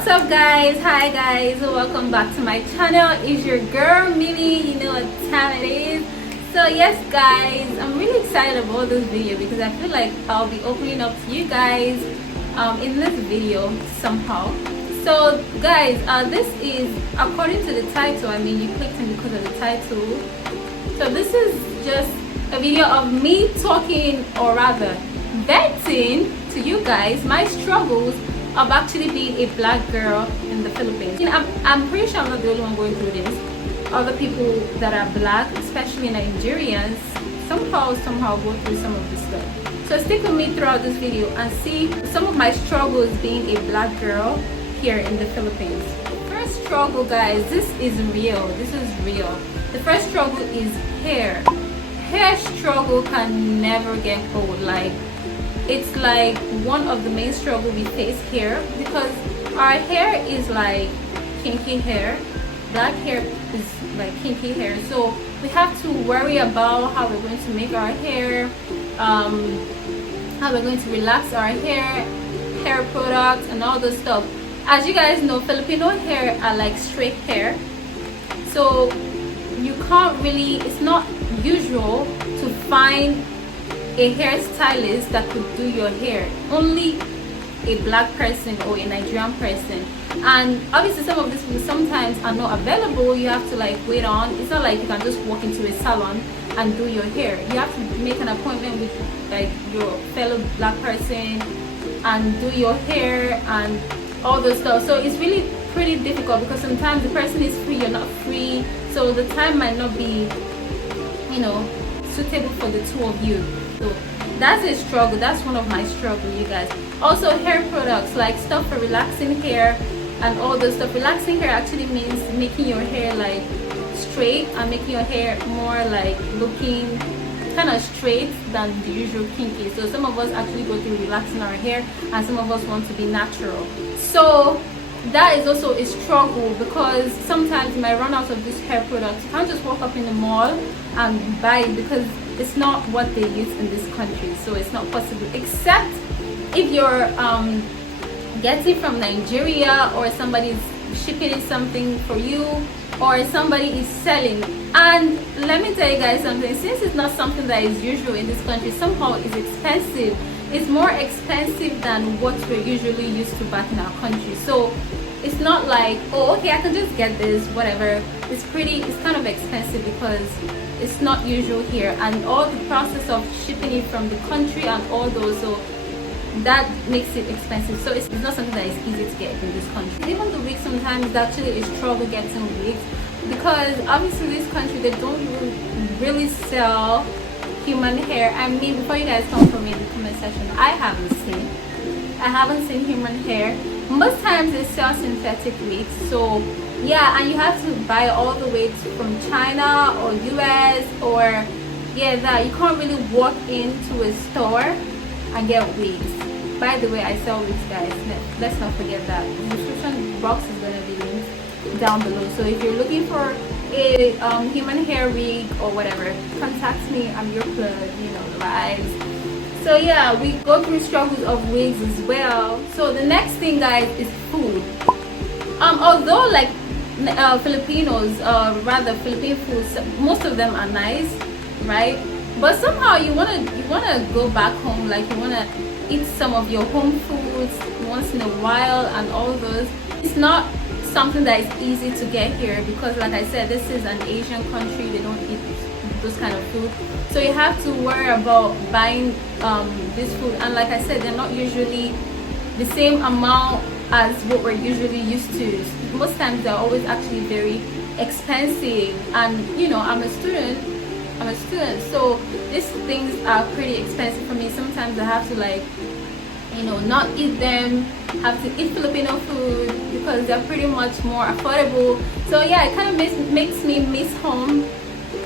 What's up guys? Hi guys, welcome back to my channel. It's your girl Mimi. You know what time it is. So yes guys, I'm really excited about this video because I feel like I'll be opening up to you guys in this video somehow. So guys, this is according to the title. I mean, you clicked in because of the title. So this is just a video of me talking, or rather venting to you guys my struggles of actually being a black girl in the Philippines. You know, I'm pretty sure I'm not the only one going through this. Other people that are black, especially Nigerians, somehow go through some of this stuff. So stick with me throughout this video and see some of my struggles being a black girl here in the Philippines. First struggle, guys, this is real. This is real. The first struggle is hair. Hair struggle can never get old. Like, it's like one of the main struggles we face here because our hair is like kinky hair. Black hair is like kinky hair, so we have to worry about how we're going to make our hair, how we're going to relax our hair products and all this stuff. As you guys know, Filipino hair are like straight hair, so you can't really, it's not usual to find a hairstylist that could do your hair. Only a black person or a Nigerian person. And obviously some of these people sometimes are not available. You have to like wait on. It's not like you can just walk into a salon and do your hair. You have to make an appointment with like your fellow black person and do your hair and all those stuff. So it's really pretty difficult because sometimes the person is free, you're not free, so the time might not be, you know, suitable for the two of you. So that's a struggle. That's one of my struggles, you guys. Also, hair products like stuff for relaxing hair and all this stuff. Relaxing hair actually means making your hair like straight and making your hair more like looking kind of straight than the usual kinky. So some of us actually go through relaxing our hair and some of us want to be natural. So that is also a struggle because sometimes you might run out of these hair products. You can't just walk up in the mall and buy it because it's not what they use in this country, so it's not possible, except if you're getting from Nigeria or somebody's shipping in something for you or somebody is selling. And let me tell you guys something, since it's not something that is usual in this country, somehow it's expensive. It's more expensive than what we're usually used to back in our country. So it's not like, oh okay, I can just get this, whatever. It's kind of expensive because it's not usual here, and all the process of shipping it from the country and all those, so that makes it expensive. So it's not something that is easy to get in this country. Even the wigs, sometimes it's actually a struggle getting wigs because obviously this country, they don't really sell human hair. I mean, before you guys come for me in the comment section, I haven't seen human hair. Most times they sell synthetic wigs, so yeah, and you have to buy all the wigs from China or US or yeah, that you can't really walk into a store and get wigs. By the way, I sell wigs, guys. Let's not forget that. The description box is gonna be linked down below. So if you're looking for a human hair wig or whatever, contact me. I'm your plug, you know, the vibes. So yeah, we go through struggles of wigs as well. So the next thing, guys, is food. Although like Filipinos, rather Philippine foods, most of them are nice, right? But somehow you wanna go back home, like you wanna eat some of your home foods once in a while and all those. It's not something that is easy to get here because, like I said, this is an Asian country. They don't eat those kind of food, so you have to worry about buying this food. And like I said, they're not usually the same amount as what we're usually used to. Most times they're always actually very expensive, and you know, I'm a student, so these things are pretty expensive for me. Sometimes I have to, like, you know, not eat them, have to eat Filipino food because they're pretty much more affordable. So yeah, it kind of makes me miss home.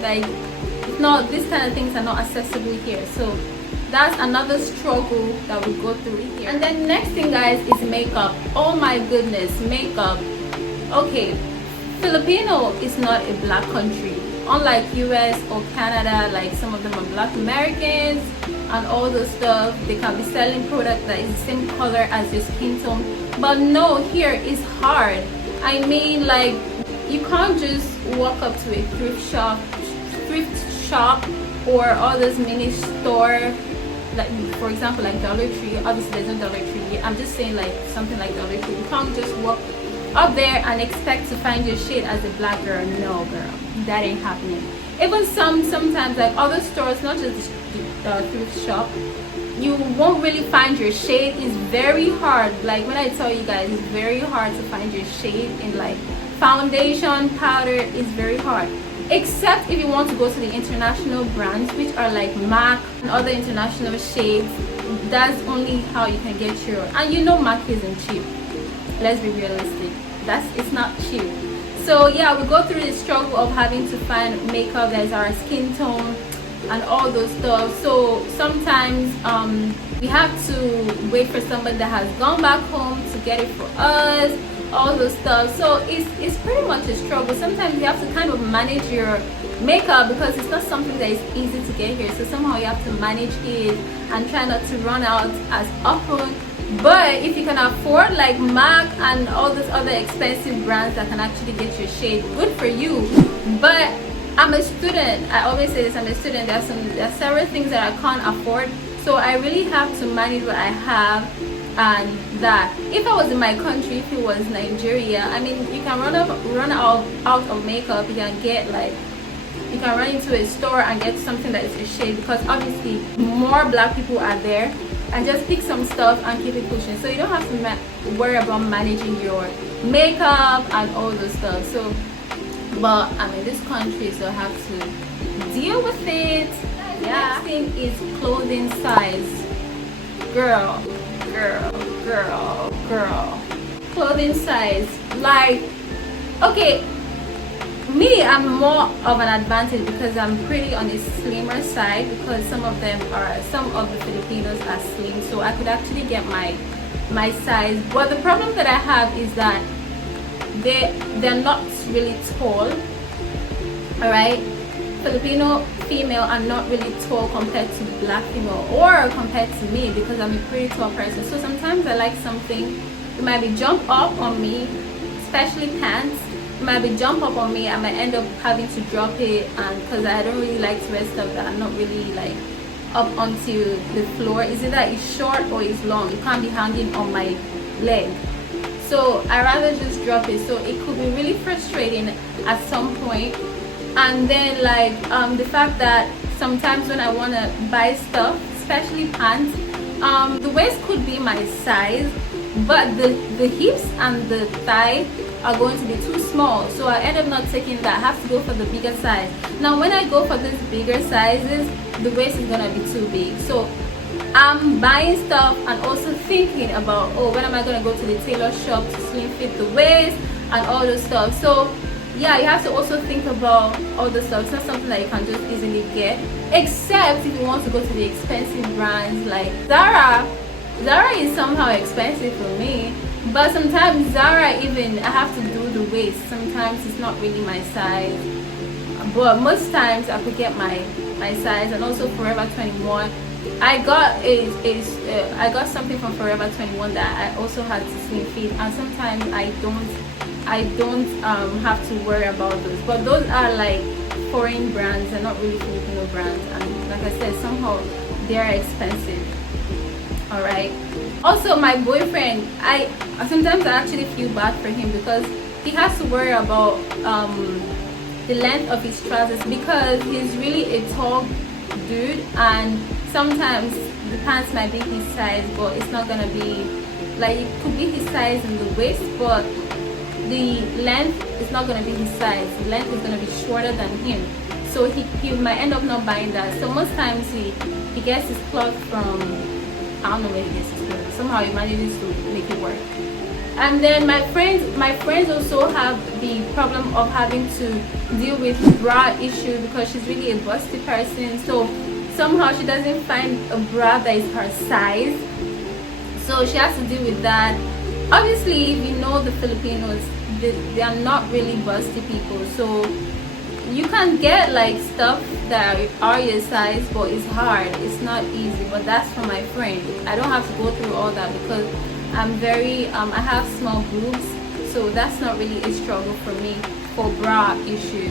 Like, it's not, these kind of things are not accessible here, so that's another struggle that we go through here. And then next thing, guys, is makeup. Oh my goodness, makeup. Okay, Filipino is not a black country, unlike US or Canada. Like, some of them are black Americans and all those stuff. They can be selling product that is the same color as your skin tone, but no, here is hard. I mean, like, you can't just walk up to a thrift shop or all those mini store, like for example like Dollar Tree. Obviously there's no Dollar Tree, I'm just saying like something like Dollar Tree. You can't just walk up there and expect to find your shade as a black girl. No girl, that ain't happening. Even sometimes like other stores, not just the thrift shop, you won't really find your shade. It's very hard. Like when I tell you guys, it's very hard to find your shade in like foundation, powder. Is very hard, except if you want to go to the international brands, which are like MAC and other international shades. That's only how you can get your, and you know MAC isn't cheap. Let's be realistic, it's not cheap. So yeah, we go through the struggle of having to find makeup that is our skin tone and all those stuff. So sometimes we have to wait for somebody that has gone back home to get it for us, all those stuff. So it's pretty much a struggle. Sometimes you have to kind of manage your makeup because it's not something that is easy to get here. So somehow you have to manage it and try not to run out as often. But if you can afford like MAC and all those other expensive brands that can actually get your shade, good for you. But I'm a student. I always say this, I'm a student. There are several things that I can't afford. So I really have to manage what I have. And that if I was in my country, if it was Nigeria, I mean, you can run out of makeup. You can get like, you can run into a store and get something that is a shade, because obviously more black people are there, and just pick some stuff and keep it pushing. So you don't have to worry about managing your makeup and all those stuff. So but I'm in this country, so I have to deal with it. Yeah. Next thing is clothing size. Girl, clothing size. Like, okay, me, I'm more of an advantage because I'm pretty on the slimmer side, because some of the Filipinos are slim, so I could actually get my size. But the problem that I have is that they're not really tall. All right, Filipino female are not really tall compared to black female or compared to me, because I'm a pretty tall person. So sometimes I like something, it might be jump up on me, especially pants. It might be jump up on me, I might end up having to drop it, and because I don't really like to wear stuff that are not really like up onto the floor. Is it that it's short or it's long? It can't be hanging on my leg. So I rather just drop it. So it could be really frustrating at some point. And then like the fact that sometimes when I want to buy stuff, especially pants, the waist could be my size, but the hips and the thigh are going to be too small, so I end up not taking that. I have to go for the bigger size. Now when I go for these bigger sizes, the waist is gonna be too big. So I'm buying stuff and also thinking about, oh, when am I gonna go to the tailor shop to slim fit the waist and all those stuff. So yeah, you have to also think about all the stuff. It's not something that you can just easily get, except if you want to go to the expensive brands like Zara. Zara is somehow expensive for me, but sometimes Zara, even I have to do the waist. Sometimes it's not really my size, but most times I could get my size. And also Forever 21, I got something from Forever 21 that I also had to slim fit, and sometimes I don't have to worry about those. But those are like foreign brands and not really Filipino brands, and like I said, somehow they are expensive. All right. Also, my boyfriend, I sometimes actually feel bad for him because he has to worry about the length of his trousers, because he's really a tall dude, and sometimes the pants might be his size, but it's not gonna be like, it could be his size in the waist, but the length is not gonna be his size. The length is gonna be shorter than him, so he might end up not buying that. So most times he gets his clothes from, I don't know where he gets his clothes. Somehow he manages to make it work. And then my friends also have the problem of having to deal with bra issue, because she's really a busty person. So somehow she doesn't find a bra that is her size, so she has to deal with that. Obviously, if you know the Filipinos, they are not really busty people, so you can get like stuff that are your size, but it's hard, it's not easy. But that's for my friend. I don't have to go through all that because I'm very I have small boobs, so that's not really a struggle for me for bra issue.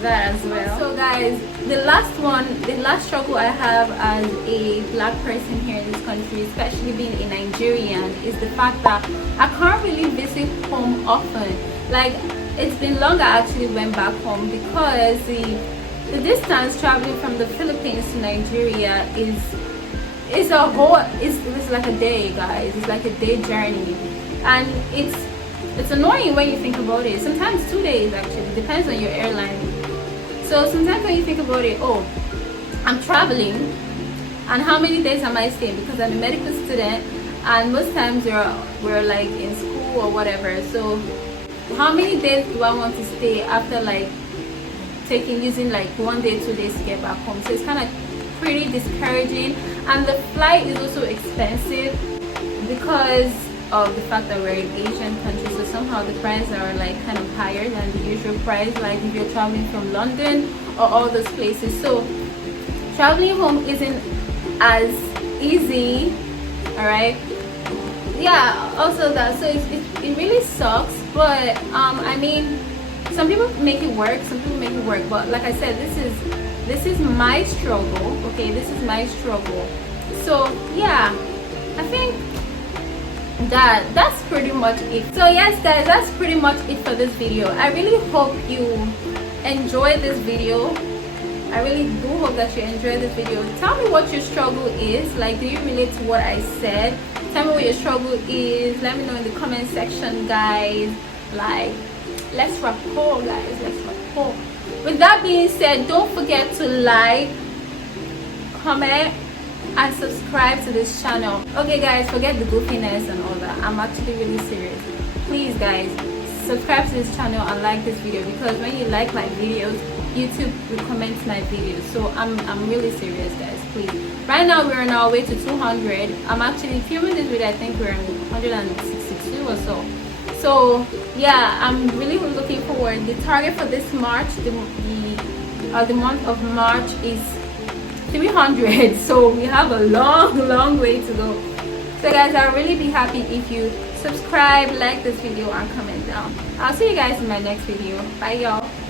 That as well. So guys, the last struggle I have as a black person here in this country, especially being a Nigerian, is the fact that I can't really visit home often. Like, it's been long I actually went back home because the distance traveling from the Philippines to Nigeria is it's like a day, guys. It's like a day journey, and it's annoying when you think about it. Sometimes 2 days, actually depends on your airline. So sometimes when you think about it, oh, I'm traveling, and how many days am I staying? Because I'm a medical student, and most times we're like in school or whatever. So how many days do I want to stay after like using like 1 day, 2 days to get back home? So it's kind of pretty discouraging, and the flight is also expensive because of the fact that we're in Asian countries, so somehow the prices are like kind of higher than the usual price, like if you're traveling from London or all those places. So traveling home isn't as easy, all right? Yeah, also that, so it really sucks, but I mean, some people make it work, but like I said, this is my struggle. Okay, this is my struggle. So yeah, I think that's pretty much it. So yes guys, that's pretty much it for this video. I really hope you enjoyed this video. I really do hope that you enjoyed this video. Tell me what your struggle is. Like, do you relate to what I said? Tell me what your struggle is. Let me know in the comment section, guys. Like, let's rapport, guys, let's rapport. With that being said, don't forget to like, comment, and subscribe to this channel. Okay guys, forget the goofiness and all that. I'm actually really serious. Please guys, subscribe to this channel and like this video, because when you like my videos, YouTube recommends my videos. So I'm really serious, guys. Please. Right now we're on our way to 200. I'm actually filming this video, I think we're on 162 or so. So yeah, I'm really looking forward. The target for this March, the month of March, is 300. So we have a long way to go. So guys, I'll really be happy if you subscribe, like this video, and comment down. I'll see you guys in my next video. Bye y'all.